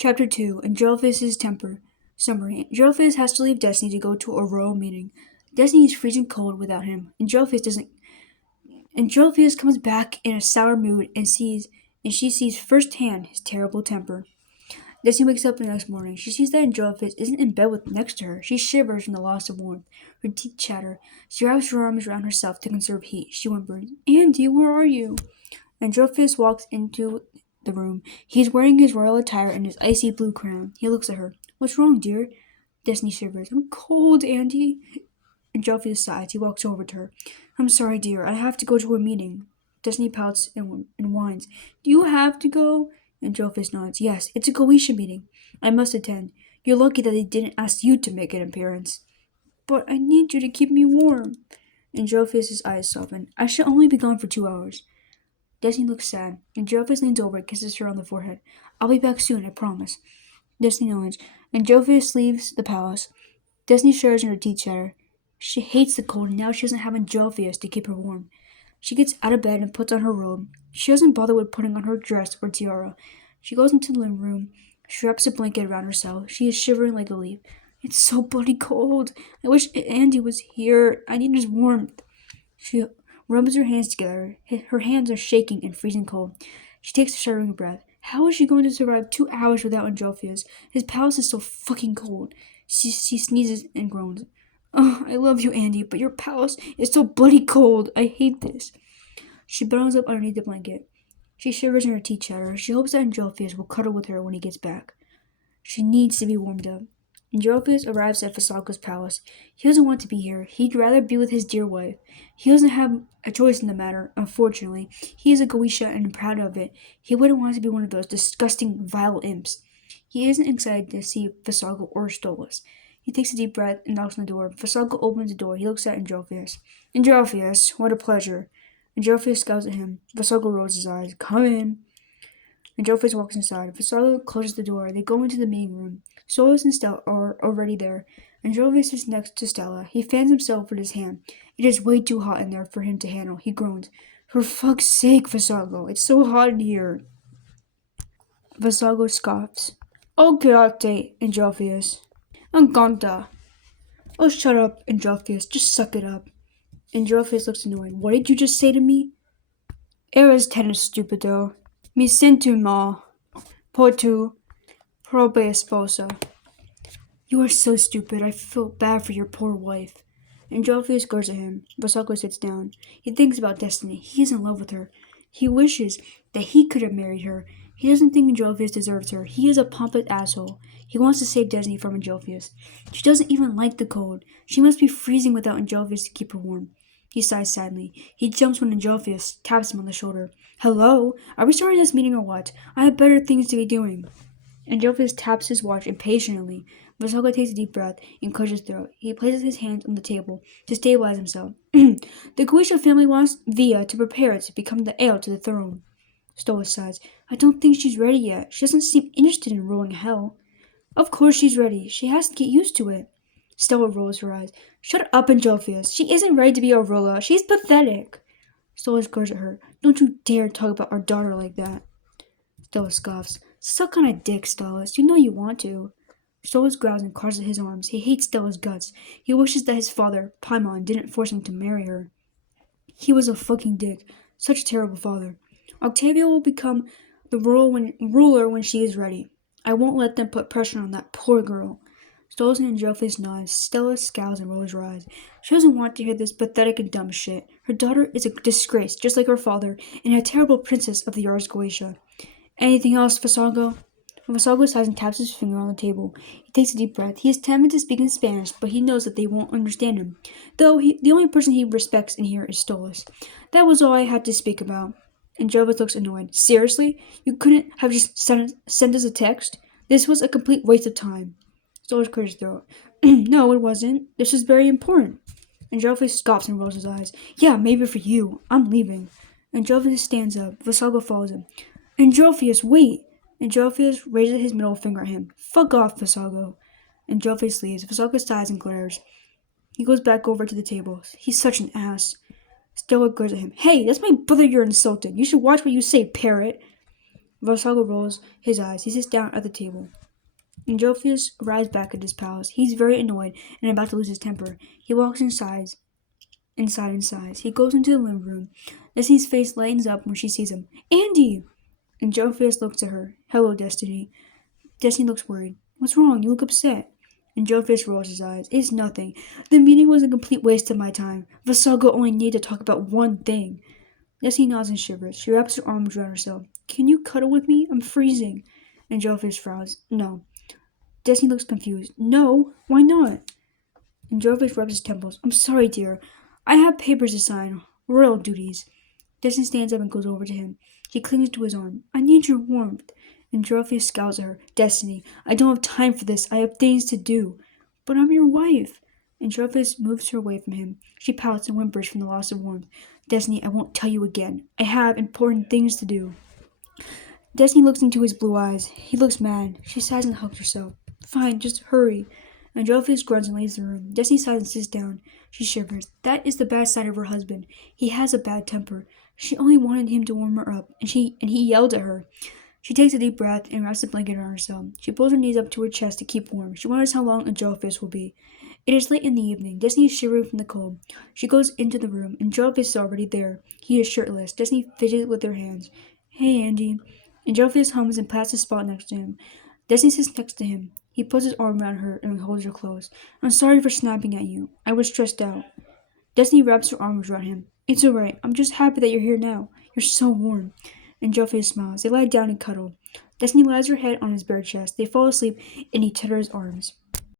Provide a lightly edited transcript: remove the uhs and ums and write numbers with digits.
Chapter 2 Andrealphus' Temper. Summary. Andrealphus has to leave Destiny to go to a royal meeting. Destiny is freezing cold without him. Andrealphus comes back in a sour mood and she sees firsthand his terrible temper. Destiny wakes up the next morning. She sees that Andrealphus isn't in bed next to her. She shivers from the loss of warmth. Her teeth chatter. She wraps her arms around herself to conserve heat. She whimpers, "Andy, where are you?" Androphis walks into the room. He's wearing his royal attire and his icy blue crown. He looks at her. "What's wrong, dear?" Destiny shivers. "I'm cold, Andy." Androphis sighs. He walks over to her. "I'm sorry, dear. I have to go to a meeting." Destiny pouts and whines. "Do you have to go?" Androphis nods. "Yes, it's a Goetia meeting. I must attend. You're lucky that they didn't ask you to make an appearance." "But I need you to keep me warm." Androphis' eyes soften. "I shall only be gone for 2 hours." Destiny looks sad. Androphis leans over and kisses her on the forehead. "I'll be back soon, I promise." Destiny nods. Androphis leaves the palace. Destiny shivers and her teeth chatter. She hates the cold and now she doesn't have Androphis to keep her warm. She gets out of bed and puts on her robe. She doesn't bother with putting on her dress or tiara. She goes into the living room. She wraps a blanket around herself. She is shivering like a leaf. "It's so bloody cold. I wish Andy was here. I need his warmth." She rubs her hands together. Her hands are shaking and freezing cold. She takes a shuddering breath. How is she going to survive 2 hours without Androphis? His palace is so fucking cold. She sneezes and groans. "Oh, I love you, Andy, but your palace is so bloody cold. I hate this." She bundles up underneath the blanket. She shivers and her teeth chatter. She hopes that Androphis will cuddle with her when he gets back. She needs to be warmed up. Androphis arrives at Vassago's palace. He doesn't want to be here. He'd rather be with his dear wife. He doesn't have a choice in the matter, unfortunately. He is a Goetia and proud of it. He wouldn't want to be one of those disgusting, vile imps. He isn't excited to see Vassago or Stolas. He takes a deep breath and knocks on the door. Vassago opens the door. He looks at Androphis. "Androphis, what a pleasure." Androphis scowls at him. Vassago rolls his eyes. "Come in." Androphis walks inside. Vassago closes the door. They go into the meeting room. Stolas and Stella are already there. Androphis is next to Stella. He fans himself with his hand. It is way too hot in there for him to handle. He groans. "For fuck's sake, Vassago, it's so hot in here." Vassago scoffs. "Oh, grazie, Androphis." "Encanta." "Oh, shut up, Androphis. Just suck it up." Androphis looks annoyed. "What did you just say to me?" "Eras tennis, stupido. Mi sento mal. Por tu probe esposa." "You are so stupid. I feel bad for your poor wife." Androphis glares at him. Vassago sits down. He thinks about Destiny. He is in love with her. He wishes that he could have married her. He doesn't think Androphis deserves her. He is a pompous asshole. He wants to save Destiny from Androphis. She doesn't even like the cold. She must be freezing without Androphis to keep her warm. He sighs sadly. He jumps when Androphis taps him on the shoulder. "Hello? Are we starting this meeting or what? I have better things to be doing." Androphis taps his watch impatiently. Vassago takes a deep breath and clears his throat. He places his hands on the table to stabilize himself. "The Goetia family wants Via to prepare it to become the heir to the throne." Stolas sighs. "I don't think she's ready yet. She doesn't seem interested in ruling hell." "Of course she's ready. She has to get used to it." Stella rolls her eyes. "Shut up, Androphis. She isn't ready to be a ruler. She's pathetic." Stolas glares at her. "Don't you dare talk about our daughter like that." Stella scoffs. "Suck on a dick, Stolas. You know you want to." Stolas growls and crosses his arms. He hates Stella's guts. He wishes that his father, Paimon, didn't force him to marry her. He was a fucking dick. Such a terrible father. "Octavia will become the ruler when she is ready. I won't let them put pressure on that poor girl." Stolas and Androphis nods. Stella scowls and rolls her eyes. She doesn't want to hear this pathetic and dumb shit. Her daughter is a disgrace, just like her father, and a terrible princess of the Ars Goetia. "Anything else, Vassago?" Vassago sighs and taps his finger on the table. He takes a deep breath. He is tempted to speak in Spanish, but he knows that they won't understand him. The only person he respects in here is Stolas. "That was all I had to speak about." Androphis looks annoyed. "Seriously? You couldn't have just sent us a text? This was a complete waste of time." Stolas clears his throat. "No, it wasn't. This is very important." Androphis scoffs and rolls his eyes. "Yeah, maybe for you. I'm leaving." Androphis stands up. Vassago follows him. "Androphis, wait!" Androphis raises his middle finger at him. "Fuck off, Vassago." Androphis leaves. Vassago sighs and glares. He goes back over to the table. He's such an ass. Stella glares at him. "Hey, that's my brother you're insulting. You should watch what you say, parrot." Vassago rolls his eyes. He sits down at the table. Andrealphus rides back at his palace. He's very annoyed and about to lose his temper. He walks inside and sighs. He goes into the living room. Destiny's face lightens up when she sees him. Andy! Andrealphus looks at her. Hello, Destiny. Destiny looks worried. What's wrong? You look upset. Andrealphus rolls his eyes. It's nothing. The meeting was a complete waste of my time. Vassago only needed to talk about one thing. Destiny nods and shivers. She wraps her arms around herself. Can you cuddle with me? I'm freezing. Andrealphus frowns. No. Destiny looks confused. No? Why not? Andrealphus rubs his temples. I'm sorry, dear. I have papers to sign. Royal duties. Destiny stands up and goes over to him. She clings to his arm. I need your warmth. Andrealphus scowls at her. Destiny, I don't have time for this. I have things to do. But I'm your wife. Andrealphus moves her away from him. She pouts and whimpers from the loss of warmth. Destiny, I won't tell you again. I have important things to do. Destiny looks into his blue eyes. He looks mad. She sighs and hugs herself. Fine, just hurry. Andrealphus grunts and leaves the room. Destiny sighs and sits down. She shivers. That is the bad side of her husband. He has a bad temper. She only wanted him to warm her up, and he yelled at her. She takes a deep breath and wraps the blanket around herself. She pulls her knees up to her chest to keep warm. She wonders how long Andrealphus will be. It is late in the evening. Destiny is shivering from the cold. She goes into the room. Andrealphus is already there. He is shirtless. Destiny fidgets with her hands. Hey, Andy. Andrealphus hums and pats the spot next to him. Destiny sits next to him. He puts his arm around her and holds her close. I'm sorry for snapping at you. I was stressed out. Destiny wraps her arms around him. It's alright. I'm just happy that you're here now. You're so warm. Andrealphus smiles. They lie down and cuddle. Destiny lies her head on his bare chest. They fall asleep in each other's arms.